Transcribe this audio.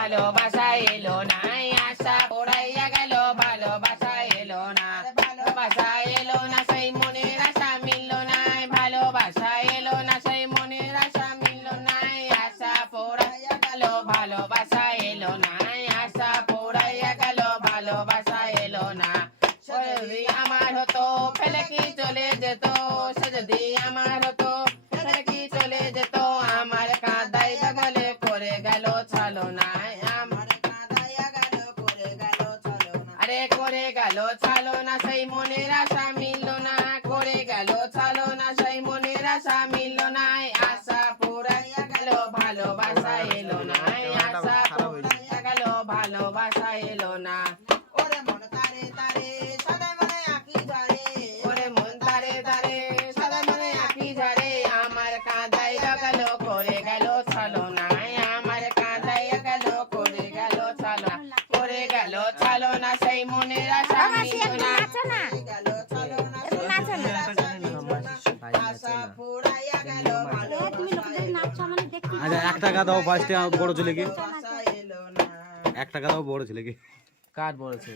ভালোবাসা এলো না আশা পোড়াইয়া গেল ভালোবাসা এলো না ভালোবাসা এলো না সেই মনের আশা মিলল না ভালোবাসা এলো না সেই মনের আশা মিলল না আশা পোড়াইয়া গেল ভালোবাসা এলো না আশা পোড়াইয়া গেল ভালোবাসা এলো না যদি আমার হতো ফেলে কি চলে যেত সে যদি আমার হতো ফেলে কি চলে যেত আমার কাঁদাই গলে করে গেল চলো না আমার কাঁদাইয়া গেল করে গেল চলো না আরে করে গেল চলো না সেই মনের আশা মিলল না করে গেল চলো না সেই মনের আশা মিলল না আশা পোড়াইয়া গেল ভালোবাসা এলো না আশা পোড়াইয়া গেল ভালোবাসা এলো না ওরে মন তারে তারে সদাই মনে আঁকি ঝরে ওরে মন তারে তারে সদাই মনে আঁকি ঝরে আমার কাঁদাই গেল করে গেল চলো না আমার কাঁদাই গেল করে গেল চলো করে গেল চলো না সেই মনের আশা মিলল না গেল চলো না আশা পোড়াইয়া গেল আচ্ছা 1 টাকা দাও ফার্স্টে বড় ছেলেকে 1 টাকা দাও বড় ছেলেকে কার বড় ছেলে